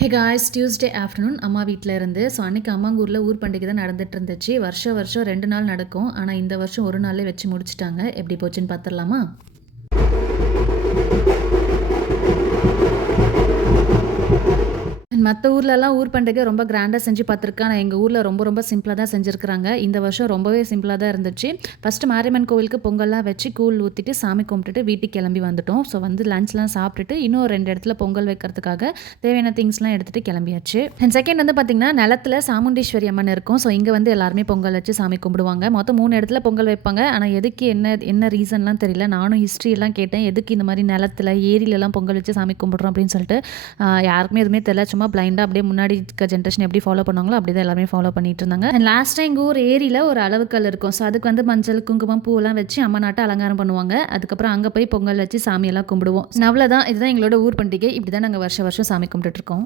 Hey guys, Tuesday afternoon அம்மா வீட்டில் இருந்து. ஸோ அன்றைக்கி அம்மாங்க ஊரில் ஊர் பண்டிகை தான் நடந்துட்டு இருந்துச்சு. வருஷம் 2 நாள் நடக்கும். ஆனால் இந்த வருஷம் ஒரு நாள்லேயே வச்சு முடிச்சிட்டாங்க. எப்படி போச்சுன்னு பார்த்துடலாமா? மற்ற ஊர்லலாம் ஊர் பண்டிகை ரொம்ப கிராண்டாக செஞ்சு பார்த்துருக்கேன். ஆனால் எங்கள் ஊரில் ரொம்ப சிம்பிளாக தான் செஞ்சுருக்குறாங்க. இந்த வருஷம் ரொம்பவே சிம்பிளாக தான் இருந்துச்சு. ஃபஸ்ட்டு மாரியம்மன் கோவிலுக்கு பொங்கல்லாம் வச்சு கூழ் ஊற்றிட்டு சாமி கும்பிட்டுட்டு வீட்டுக்கு கிளம்பி வந்துட்டோம். ஸோ வந்து லஞ்ச்லாம் சாப்பிட்டுட்டு இன்னும் 2 இடத்துல பொங்கல் வைக்கிறதுக்காக தேவையான திங்ஸ்லாம் எடுத்துகிட்டு கிளம்பியாச்சு. அண்ட் செகண்ட் வந்து பார்த்திங்கன்னா, நிலத்தில் சாமுண்டீஸ்வரி அம்மன் இருக்கும். ஸோ இங்கே வந்து எல்லாருமே பொங்கல் வச்சு சாமி கும்பிடுவாங்க. மொத்தம் 3 இடத்துல பொங்கல் வைப்பாங்க. ஆனால் எதுக்கு என்ன ரீசன்லாம் தெரியல. நானும் ஹிஸ்ட்ரியெல்லாம் கேட்டேன். எதுக்கு இந்த மாதிரி நிலத்தில் ஏரியிலலாம் பொங்கல் வச்சு சாமி கும்பிட்றோம் அப்படின்னு சொல்லிட்டு யாருக்குமே எதுவுமே தெரியல. சும்மா பிளைண்டாக அப்படியே முன்னாடி இருக்க ஜென்ரேஷன் எப்படி ஃபாலோ பண்ணுவாங்களோ அப்படி தான் எல்லாருமே ஃபாலோ பண்ணிட்டு இருந்தாங்க. அண்ட் லாஸ்ட்டாக எங்கள் ஊர் ஏரியில் ஒரு அளவுக்கல் இருக்கும். ஸோ அதுக்கு வந்து மஞ்சள் குங்குமம் பூவெல்லாம் வச்சு அம்மா நாட்டை அலங்காரம் பண்ணுவாங்க. அதுக்கப்புறம் அங்கே போய் பொங்கல் வச்சு சாமியெல்லாம் கும்பிடுவோம். அவ்வளோதான். இதுதான் எங்களோட ஊர் பண்டிகை. இப்படி தான் நாங்கள் வருஷம் சாமி கும்பிட்டுருக்கோம்.